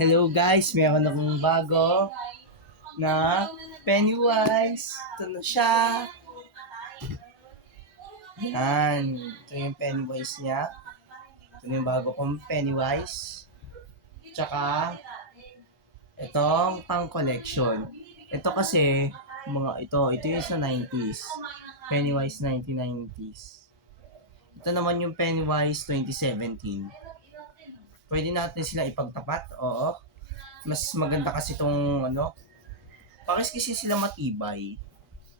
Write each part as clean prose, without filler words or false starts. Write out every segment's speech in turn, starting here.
Hello guys, meron akong bago na Pennywise. Ito na siya. Yan. Ito yung Pennywise niya. Ito na yung bago kong Pennywise. Tsaka, itong pang collection. Ito kasi, ito yung sa 90s. Pennywise 1990s. Ito naman yung Pennywise 2017. Pwede natin sila ipagtapat, oo. Mas maganda kasi itong pares kasi sila matibay.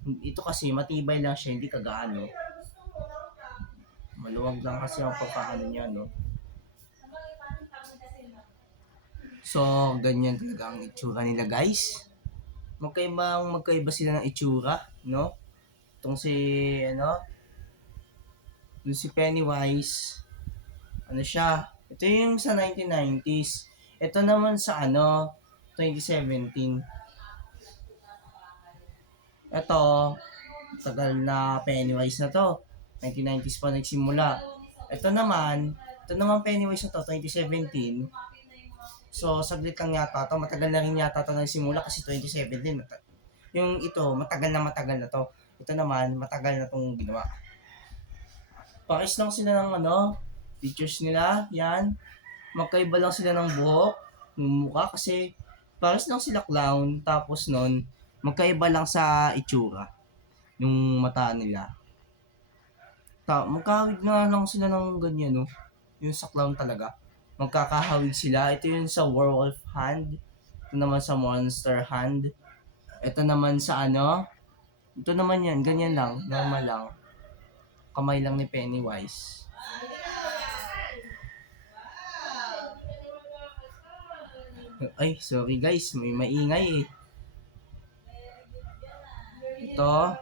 Ito kasi matibay lang siya, hindi kagaano. Maluwag lang kasi ang pagkakaano niya, no. So, ganyan talaga ang itsura nila, guys. Magkaiba sila ng itsura, no? Itong si Pennywise, siya? Ito yung sa 1990s. Ito naman sa 2017. Ito, tagal na Pennywise na to. 1990s pa nagsimula. Ito naman Pennywise na to, 2017. So, saglit lang yata to. Matagal na rin yata to nagsimula kasi 2017. Yung ito, matagal na to. Ito naman, matagal na tong ginawa. Pakis lang sila ng features nila. Yan. Magkaiba lang sila ng buhok, ng mukha kasi pares lang sila clown. Tapos nun, magkaiba lang sa itsura yung mata nila. Magkahawig na lang sila ng ganyan, no? Yung sa clown talaga. Magkakahawig sila. Ito yung sa werewolf hand. Ito naman sa monster hand. Ito naman sa ito naman yan, ganyan lang, normal lang. Kamay lang ni Pennywise. Ay, sorry guys, may maingay eh. Ito,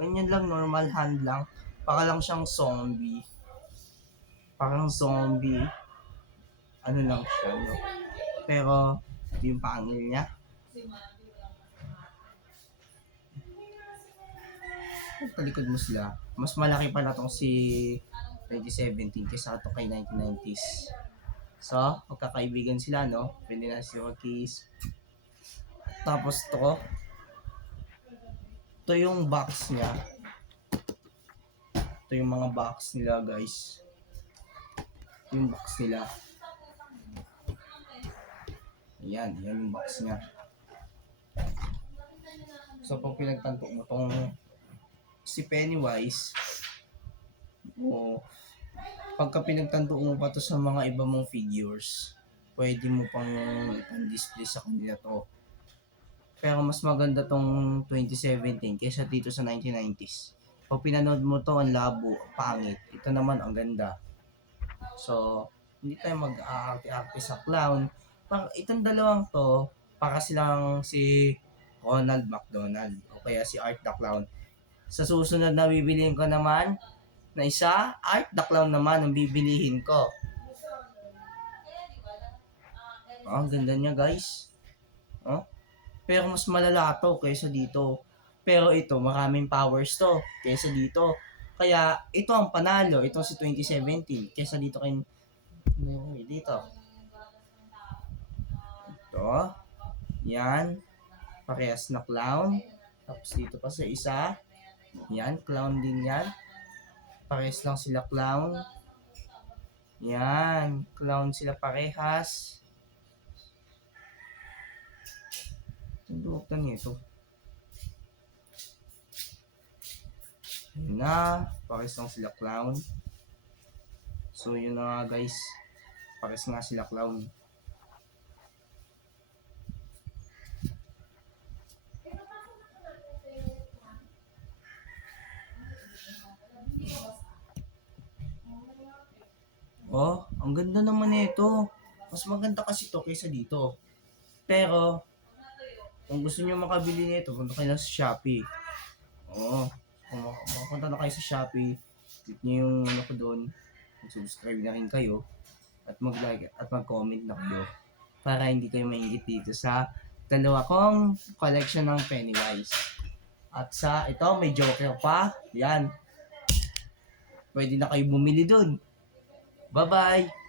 ganyan lang, normal hand lang. Para lang siyang zombie. Parang zombie. Ano lang siya, no? Pero, ito yung pangil niya. Talikod mo sila. Mas malaki pala tong si 2017 kaysa ito kay 1990s. So, magkakaibigan sila, no? Pwede na sila mag-kiss. Tapos ito yung box niya. Ito yung mga box nila, guys. Ito yung box nila. Yan yung box niya. So, pag pinagtanto mo tong si Pennywise, pagka pinagtanto mo pa to sa mga iba mong figures, pwede mo pang display sa kanila to. Pero mas maganda tong 2017 kaysa dito sa 1990s. Pag pinanood mo to, ang labo, pangit. Ito naman, ang ganda. So, hindi tayo mag-aarte-arte sa clown. Itong dalawang to, para silang si Ronald McDonald o kaya si Art the Clown. Sa susunod na bibiliin ko naman na isa, Art the Clown naman ang bibilihin ko. Ang ganda niya, guys. Pero mas malala to kaysa dito. Pero ito, maraming powers to kaysa dito. Kaya ito ang panalo, ito si 2017 kaysa dito dito. Ito. Yan. Parehas na clown. Tapos dito pa sa isa. Yan, clown din yan. Parehas lang sila clown. Yan, clown sila parehas. Tundok na nito. Yun na, parehas lang sila clown. So yun na nga, guys. Parehas nga sila clown. Oh, ang ganda naman nito. Mas maganda kasi to kaysa dito. Pero, kung gusto niyo makabili nito, punta kayo sa Shopee. Oo. Kung makapunta na kayo sa Shopee, click niyo yung ko doon. Subscribe na rin kayo. At mag-like at mag-comment na kayo. Para hindi kayo maingit dito sa dalawa kong collection ng Pennywise. At sa ito, may Joker pa. Yan. Pwede na kayo bumili doon. Bye-bye!